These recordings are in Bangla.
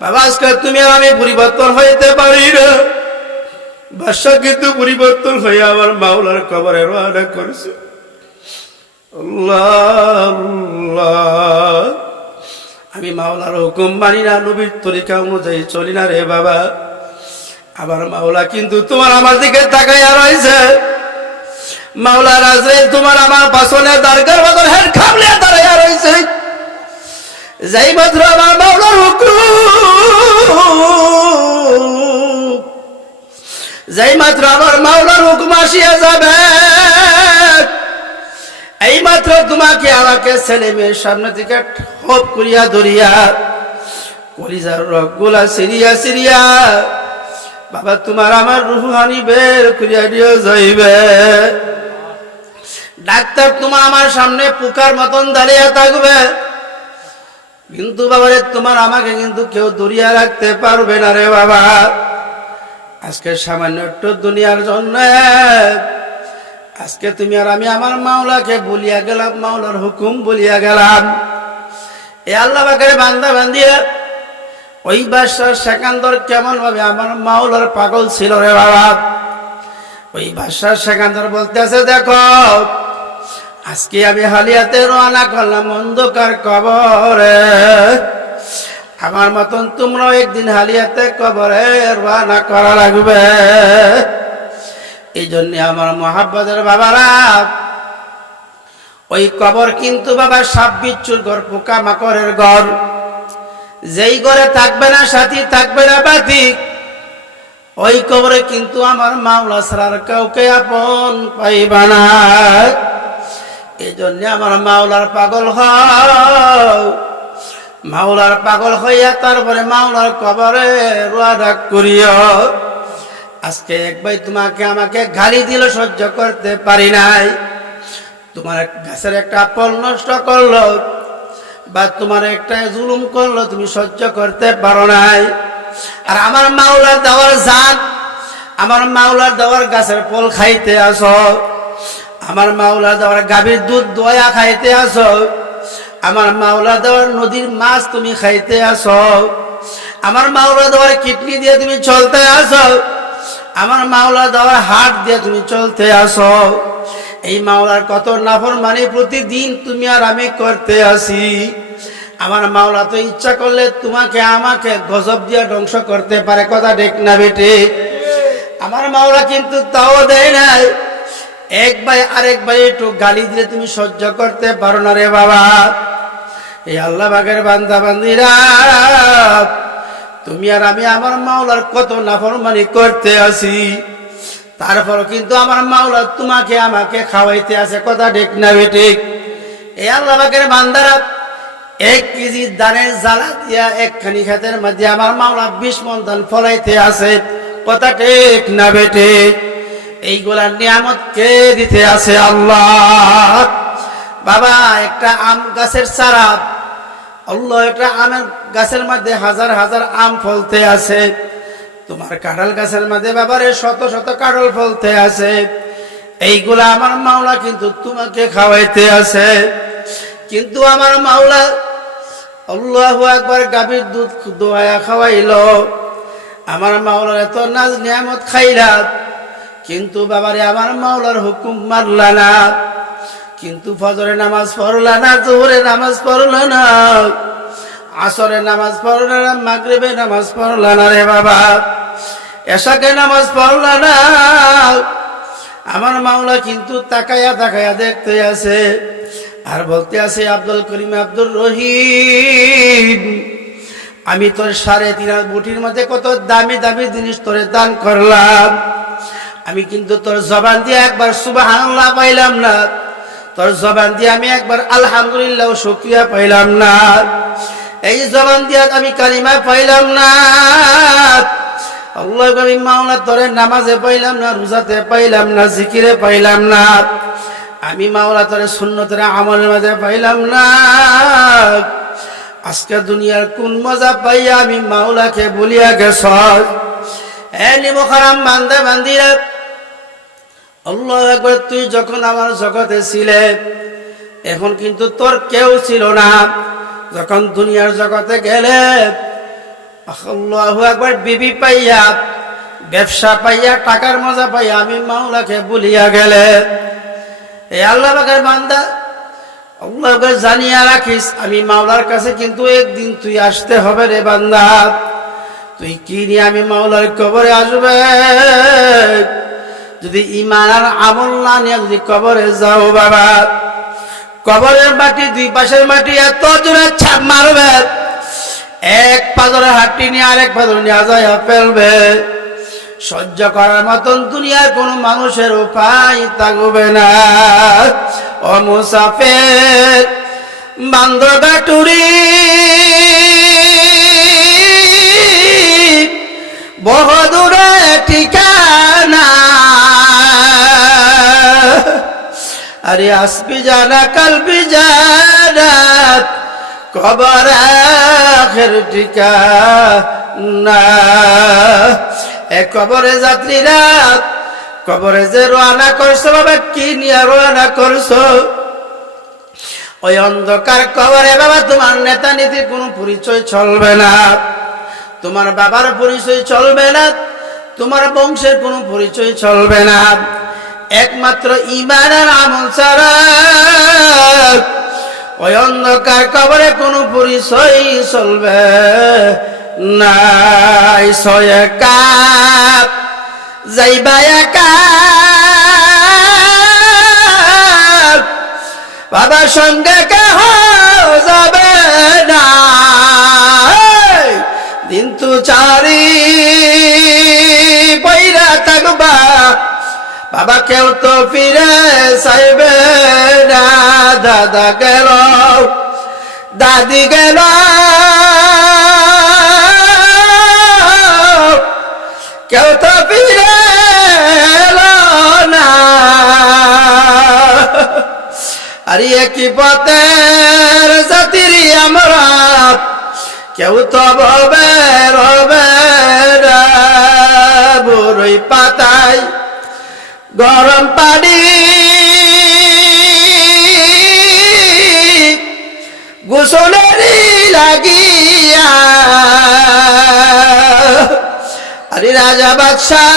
বাবা, আজকে তুমি আমি পরিবর্তন হইতে পারি না। বাসা কিন্তু পরিবর্তন হয়ে আমার মাওলার কবরে রওনা করেছে। আমি মাওলার হুকুম মানি না, নবীর তরিকা অনুযায়ী চলি না রে বাবা। আমার মাওলা কিন্তু তোমার আমার দিকে তাকাইয়া রয়েছে। মাওলা রাজরে তোমার আমার পাশনে দারকার মতন হেড রয়েছে যাই মাত্র আমার মাওলার হুকুম। যাই মাত্র আমার মাওলার হুকুম আসিয়া যাবে। এই মাত্র তোমাকে আমাকে ছেলে মেয়ের সামনে থেকে হপ করিয়া ধরিয়া কলিজার রগগুলা সিরিয়া সিরিয়া বাবা তোমার আমার রুহানি বের করিয়া দিয়ে যাইবে। ডাক্তার তোমার আমার সামনে পোকার মতন দাঁড়িয়ে থাকবে। কিন্তু বাবারে, তোমার আমাকে কিন্তু কেউ দরিয়া রাখতে পারবে না রে বাবা। আজকে সামান্য একটু দুনিয়ার জন্য। আজকে তুমি আর আমি আমার মাওলাকে বলিয়া গেলাম, মাওলার হুকুম বলিয়া গেলাম। এ আল্লাহ বাকের বান্দা বান্দিয়া, ওই বাদশাহ সেকান্দর কেমন ভাবে আমার মাওলার পাগল ছিল রে বাবা। ওই বাদশাহ সেকান্দর বলতেছে, দেখো আজকে আমি হালিয়াতে রওনা করলাম অন্ধকার কবরে। আমার মতন তোমরাও একদিন হালিয়াতে কবরে রওনা করা লাগবে। এই জন্য আমার মহাব্বতের বাবারা, ওই কবর কিন্তু বাবা সাপ বিচ্ছুর ঘর, পোকা মাকড়ের ঘর। যেই ঘরে থাকবে না সাথী, থাকবে না বাতি। ওই কবরে কিন্তু আমার মাওলা সারার কাউকে আপন পাইবা না। এই জন্য আমার মাওলার পাগল হও। মাওলার পাগল হইয়া তারপরে মাওলার কবরে রোয়া ডাক করিও। আজকে এক ভাই তোমাকে আমাকে গালি দিল, সহ্য করতে পারি নাই। তোমার গাছের একটা ফল নষ্ট করল বা তোমার একটা জুলুম করল, তুমি সহ্য করতে পারো নাই। আর আমার মাওলার দেওয়ার জান আমার মাওলার দেওয়ার গাছের ফল খাইতে আসো। আমার মাওলা দেওয়ার গাভীর দুধ দয়া খাইতে আসো। আমার মাওলা দেওয়ার নদীর মাছ তুমি খাইতে আসো। আমার মাওলা দেওয়ার কিডনি দিয়ে তুমি চলতে আসো। আমার মাওলা দেওয়ার হাট দিয়ে তুমি চলতে আসো। এই মাওলার কত নাফর মানে প্রতিদিন তুমি আর আমি করতে আসি। আমার মাওলা তো ইচ্ছা করলে তোমাকে, আমাকে গজব দিয়ে ধ্বংস করতে পারে। কথা দেখ না বেটে? আমার মাওলা কিন্তু তাও দেয় নাই। এক ভাই আরেক ভাই একটু গালি দিলে তুমি সহ্য করতে পারো না রে বাবা। এই আল্লাহ বাগের বান্দা বান্দিরা, তুমি আর আমি আমার মাওলার কত নাফরমানি করতে আসি তারপর কিন্তু আমার মাওলা তোমাকে, আমাকে খাওয়াইতে আছে, কথা ঠিক না ঠিক? এই আল্লাহ বাগের বান্দারা, এক কেজি দানের জ্বালা দিয়া একখানি খেতের মধ্যে আমার মাওলা বিশ মন ধান ফলাইতে আছে, কথা ঠিক না বেটে এইগুলার নিয়ামত কে দিতে আছে আল্লাহ? বাবা, একটা আম গাছের চারা। আল্লাহ, একটা আমের গাছের মধ্যে হাজার হাজার আম ফলতে আছে। তোমার কাঁঠাল গাছের মধ্যে বাবারে শত শত কাঁঠাল ফলতে আছে। এইগুলা আমার মাওলা কিন্তু তোমাকে খাওয়াইতে আছে। কিন্তু আমার মাওলা, আল্লাহ একবার গাভীর দুধ দোয়া খাওয়াইল। আমার মাওলার এত নাজ নিয়ামত খাইলা। কিন্তু বাবারে, আমার মাওলার হুকুম মানলা না। কিন্তু ফজরে নামাজ পড়লা না, জোহরে নামাজ পড়লা না, আসরে নামাজ পড়লা না, মাগরিবে নামাজ পড়লা না রে বাবা। এশাকে নামাজ পড়লা না। আমার মাওলা কিন্তু তাকায়া তাকায়া দেখতে আছে আর বলতে আছে আব্দুল করিম আব্দুল রহিম, আমি তোর সাড়ে তিন বুটির মধ্যে কত দামি দামি জিনিস তোরে দান করলাম। আমি কিন্তু তোর জবান দিয়ে একবার সুবাহ পাইলাম না। তোর জবান দিয়ে আমি একবার আলহামদুলিল্লাহ শুক্রিয়া পাইলাম না। এই জবান দিয়ে আমি কালিমা পাইলাম না। আল্লাহ আমি মাওলা তোরে নামাজে না পাইলাম না আমি তোরে পাইলাম না। আজকে কোন মজা আমি বলিয়া গেছ। এ আল্লাহ একবার তুই যখন আমার জগতে ছিলে, এখন কিন্তু তোর কেউ ছিল না। যখন দুনিয়ার জগতে গেলে, আল্লাহু একবার বিবি পাইয়া, ব্যবসা পাইয়া, টাকার মজা পাইয়া আমি মাওলাকে বলিয়া গেলে এই আল্লাহ বাগের বান্দা আল্লাহকে জানিয়া রাখিস, আমি মাওলার কাছে কিন্তু একদিন তুই আসতে হবে রে বান্দা। তুই কি নিয়ে আমি মাওলার কবরে আসবে? যদি ইমান আর আমল না নিয়ে যদি কবরে যাও বাবা, কবরের মাটি, দুই পাশের মাটি এত জোরে ছাপ মারবে। এক পাথরে হাঁটি নিয়ে আরেক পাথর নিয়ে যায় ফেলবে। সহ্য করার মতন দুনিয়ার কোন মানুষের উপায় থাকবে না। ও মুসাফের বান্দরবাটুরি বহুদূরে ঠিকানা আরে আসবি জানা কালবি জানা কবর আখের ঠিকানা। এ কবরে যাত্রীরা কবরে যে রোয়ানা করছ বাবা, কি নিয়ে রোয়ানা করছ? ওই অন্ধকার কবরে বাবা, তোমার নেতা নীতির কোনো পরিচয় চলবে না। তোমার বাবার পরিচয় চলবে না, তোমার বংশের কোনো পরিচয় চলবে না। একমাত্র ইমানের আমল ছাড়া ওই অন্ধকার কবরে কোনো পরিচয় চলবে নাই ছয় কাপ যাইবা একা বাবার সঙ্গে কেহ যাবে না। দিন তো চারি বাবা কেউ তো ফিরে চাইবে না। দাদা গেল, দাদি গেল। কেউ তো ফিরে আর কি পথের জাতিরি আমরা? কেউ তো বলবে রবে পাতায় গরম পানি। গোসলেরই লাগিয়া। আরে রাজা বাদশাহ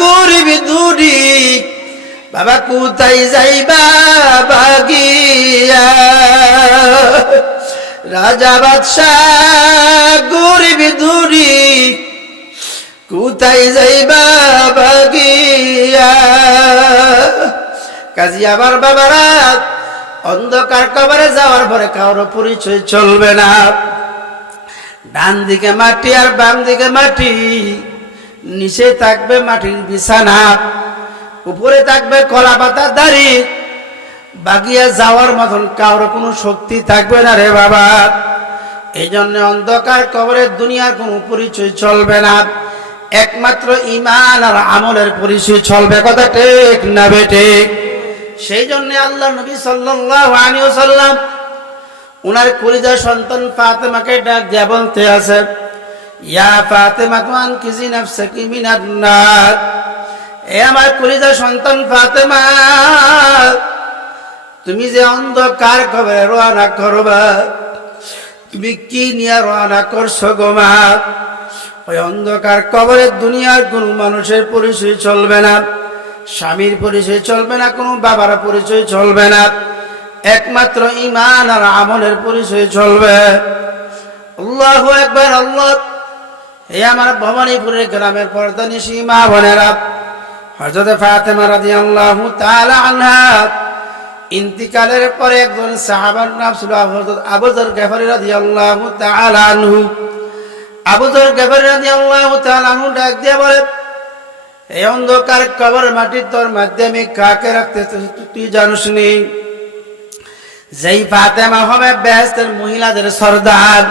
গরিব দুরি বাবা কোথায় যাইবা বাগিয়া? রাজা বাদশাহ গরিব দুরি কোথায় যাইবা বাগিয়া? বাবারা, অন্ধকার কবরে যাওয়ার পরে কারও পরিচয় চলবে না। ডান দিকে মাটি আর বাম দিকে মাটি, নিচে থাকবে মাটির বিছানা, উপরে থাকবে কলা পাতা দাড়ি, বাগিয়া যাওয়ার মতন কারোর কোনো শক্তি থাকবে না রে বাবা। এই জন্য অন্ধকার কবরের দুনিয়ার কোনো পরিচয় চলবে না। একমাত্র ইমান আর আমলের পরিচয় চলবে কথা ঠিক না বেটে সেই জন্য আল্লাহ নবী সাল্লাল্লাহু আলাইহি ওয়াসাল্লাম উনার কলিজা সন্তান ফাতেমাকে ডাক দিয়া বলতে আছে, ইয়া ফাতেমা তুমান কিজি মিনান নার। এ আমার কলিজা সন্তান ফাতেমা, তুমি যে অন্ধকার কবে রওনা করবা, তুমি কি নিয়ে রওনা করছ গো মা? ওই অন্ধকার কবরের দুনিয়ার কোনো মানুষের পরিচয় চলবে না। স্বামীর পরিচয় চলবে না, কোনো বাবার পরিচয় চলবে না। একমাত্র ইমান আর আমলের পরিচয় চলবে। আল্লাহ একবার আল্লাহ। এই আমার ভবানীপুরের গ্রামের পর্দা নিশি মা বোনেরা হজরত ফাতেমা রাদিয়াল্লাহু তাআলা আনহা, ইন্তিকালের পরে একজন সাহাবার নাম ছিল হযরত আবু যর গফারি রাদিয়াল্লাহু তাআলা আনহু। আবু যর গফারি রাদিয়াল্লাহু তাআলা আনহু ডাক দিয়ে বলে, এই অন্ধকার কবর মাটির তোর মাধ্যমে কাকে রাখতে তুই জানিস নি যেই ফাতেমা হবে বেহেস্তের মহিলাদের সর্দার।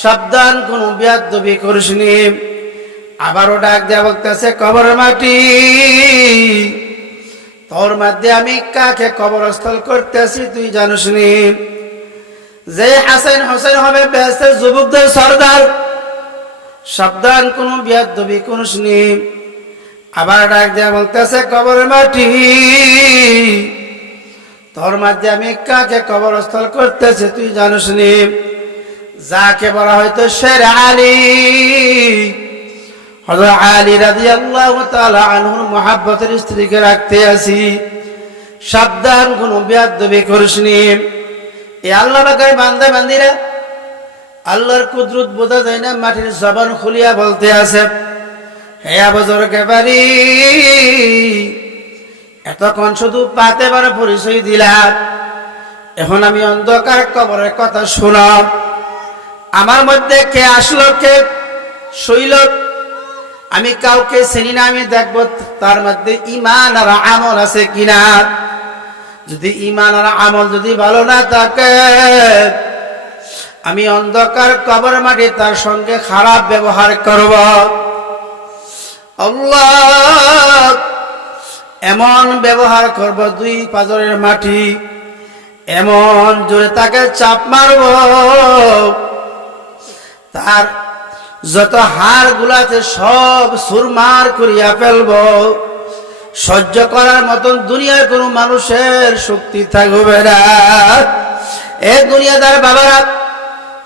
সাবধান, কোন বিয়াদবি করিসনি। আবারও ডাক দেওয়া বলতেছে, কবর মাটি, তোর মধ্যে আমি কাকে কবরস্থল করতেছি তুই জানিস নি যে হাসেন হোসেন হবে বেহেস্তের যুবকদের সর্দার সাবধান, কোন বিয়াদবি করিসনি আবার ডাক দেওয়া বলতেছে কবর মাটি, তোর মধ্যে আমি কাকে কবরস্থল করতেছে তুই জানিস যাকে বলা হয়তো শের আলী। হযরত আলী রাদিয়াল্লাহু তাআলা আনহুর মহাব্বতের স্ত্রীকে রাখতে আসি। সাবধান, কোনো বেয়াদবি করিস নি এ আল্লাহ বান্দা বান্দিরা আল্লাহর কুদরত বোঝা যায় না, মাটির জবান খুলিয়া বলতে আছে, হে আবজর কেবারি এতক্ষণ শুধু পাতে বার পরিচয় দিলাম এখন আমি অন্ধকার কবরের কথা শুনাম আমার মধ্যে কে আসলো, কে শৈল আমি কাউকে চিনি না, আমি দেখব তার মধ্যে ইমান আর আমল আছে কিনা। যদি ইমান আর আমল যদি ভালো না থাকে আমি অন্ধকার কবর মাটি তার সঙ্গে খারাপ ব্যবহার করব। এমন ব্যবহার করব দুই পাজরের মাটি, এমন জোরে তাকে চাপ মারব। তার যত হাড় গুলাতে সব সুরমার করিয়া ফেলব। সহ্য করার মতন দুনিয়ার কোনো মানুষের শক্তি থাকবে না। এ দুনিয়াদার বাবারা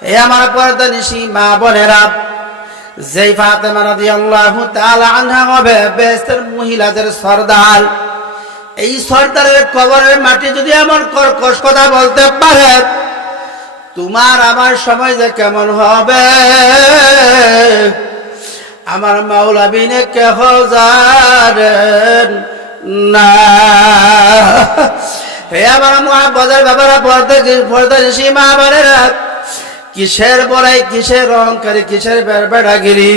এ আমার পর্দা নিশি মা বোনেরা, যেই ফাতেমা রাদিয়াল্লাহু তাআলা আনহা হবে, বেহেশতের মহিলাদের সর্দার। এই সর্দারের কবরের মাটি যদি এমন কর্কশ কথা বলতে পারে, তোমার আমার সময় যে কেমন হবে? আমার মাওলা বিনে কেহ জানেন না। হে আমার মহাবদের বাবারা পর্দা পর্দা নিশি মা বোনেরা কিসের বড়াই, কিসের অহংকারী, কিসের বেড়াগিরি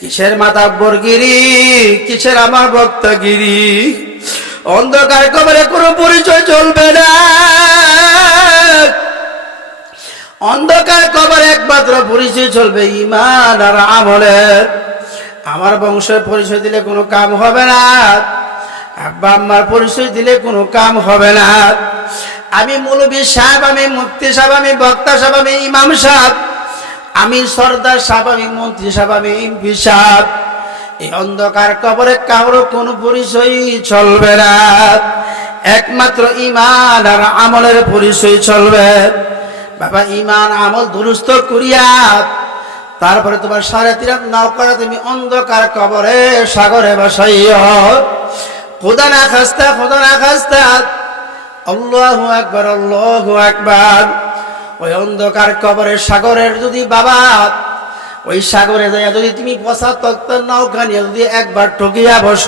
কিসের মাতাব্বরগিরি কিসের আমার ভক্তগিরি? অন্ধকার কবরে কোনো পরিচয় চলবে না। অন্ধকার কবরে একমাত্র পরিচয় চলবে ইমান আর আমলের আমার বংশের পরিচয় দিলে কোনো কাম হবে না। আব্বা আম্মার পরিচয় দিলে কোনো কাম হবে না। আমি মৌলবী সাহেব, আমি মুক্তি সাহেব, আমি বক্তা সাহেব, আমি ইমাম সাহেব, আমি সর্দার সাহেব, আমি মন্ত্রী সাহেব, আমি এমপি সাহেব। এই অন্ধকার কবরে কারও কোনো পরিচয় চলবে না। একমাত্র ইমান আর আমলের পরিচয় চলবে। বাবা, ইমান, আমল দুরুস্ত করিয়া তারপরে তোমার সাড়ে তিন নাও করা তুমি অন্ধকার কবরে সাগরে বসাইও। খোদা না খাস্তা, খোদা না খাস্তা। আল্লাহ একবার আল্লাহ একবার ওই অন্ধকার কবরের সাগরের যদি বাবা, ওই সাগরে যায় যদি তুমি পচা তক্ত নৌকা নিয়ে যদি একবার ঠকিয়া বস,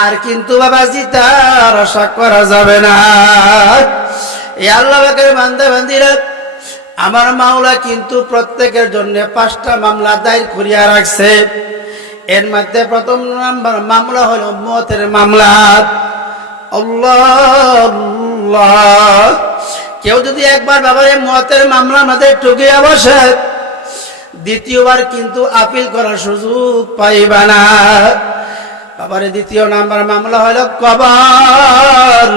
আর কিন্তু বাবা জিতার আশা করা যাবে না। এই আল্লাহ বাকের বান্দা, বান্দিরা, আমার মাওলা কিন্তু প্রত্যেকের জন্য পাঁচটা মামলা দায়ের করিয়া রাখছে। এর মধ্যে প্রথম নাম্বার মামলা হলো মতের মামলা। কেউ যদি একবার বাবার মতের মামলা আমাদের টুকিয়া বসে, দ্বিতীয়বার কিন্তু আপিল করার সুযোগ পাইবা না। বাবারে, দ্বিতীয় নাম্বার মামলা হলো কবর।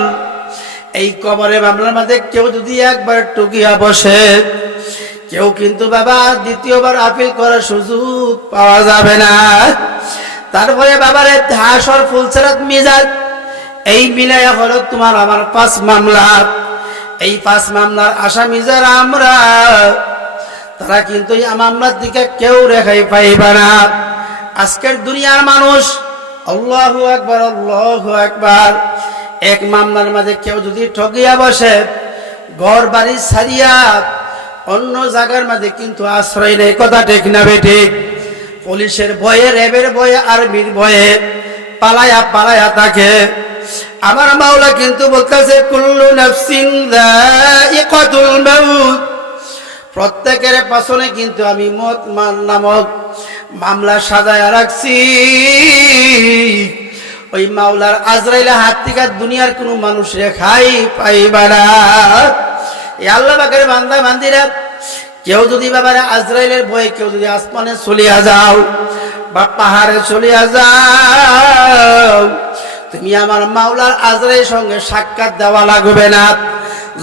এই কবরে মামলার মধ্যে কেউ যদি একবার টুকিয়া বসে, কেউ কিন্তু বাবা দ্বিতীয়বার আপিল করার সুযোগ পাওয়া যাবে না। তারপরে বাবারে হাসর ফুলসেরাত মিজাজ এই মিলাইয়া হলো তোমার আমার পাঁচ মামলা। এই পাঁচ মামলার আসামি যারা আমরা, তারা কিন্তু এই মামলার দিকে কেউ রেখাই পাইবে না। আজকের দুনিয়ার মানুষ, আল্লাহ একবার আল্লাহ একবার এক মামলার মাঝে কেউ যদি ঠকিয়া বসে, ঘর বাড়ি ছাড়িয়া অন্য জায়গার মাঝে কিন্তু আশ্রয় নেই, কথা ঠিক না বেঠিক পুলিশের ভয়ে, র্যাবের ভয়ে, আর্মির ভয়ে পালায়া পালায়া থাকে। আমার মাওলা কিন্তু বলতেছে, কুল্লু নাফসিন যায়িকাতুল মাউত। প্রত্যেকের পাশনে কিন্তু আমি মত মান নামক মামলা সাজায় রাখছি। ওই মাওলার আজরাইলা হাত থেকে দুনিয়ার কোনো মানুষ রেখাই পাইবা না। এই আল্লাহ বাকের বান্দা, বান্দিরা, কেউ যদি বাবারে আজরাইলের ভয়ে, কেউ যদি আসমানে চলিয়া যাও বা পাহাড়ে চলিয়া যাও তুমি আমার মাওলার আজরের সঙ্গে সাক্ষাৎ দেওয়া লাগবে না।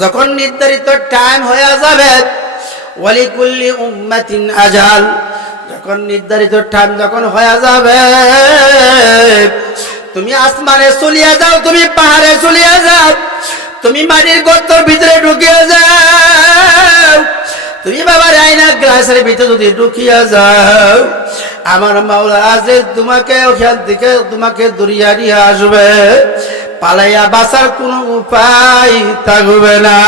যখন নির্ধারিত টাইম হয়ে যাবে, ওয়ালিকুল্লি উম্মাতিন আজাল, যখন নির্ধারিত টাইম যখন হয়ে যাবে, তুমি আসমানে চলিয়া যাও, তুমি পাহাড়ে চলিয়া যাও, তুমি মাটির গর্তর ভিতরে ঢুকিয়ে যাও। তুমি বাবার আইনা গ্লাসের ভিতরে যদি ঢুকিয়া যাও, আমার মাওলা আজে তোমাকে ওখান থেকে তোমাকে দরিয়া নিয়ে আসবে। পালাইয়া বাঁচার কোনো উপায় থাকবে না।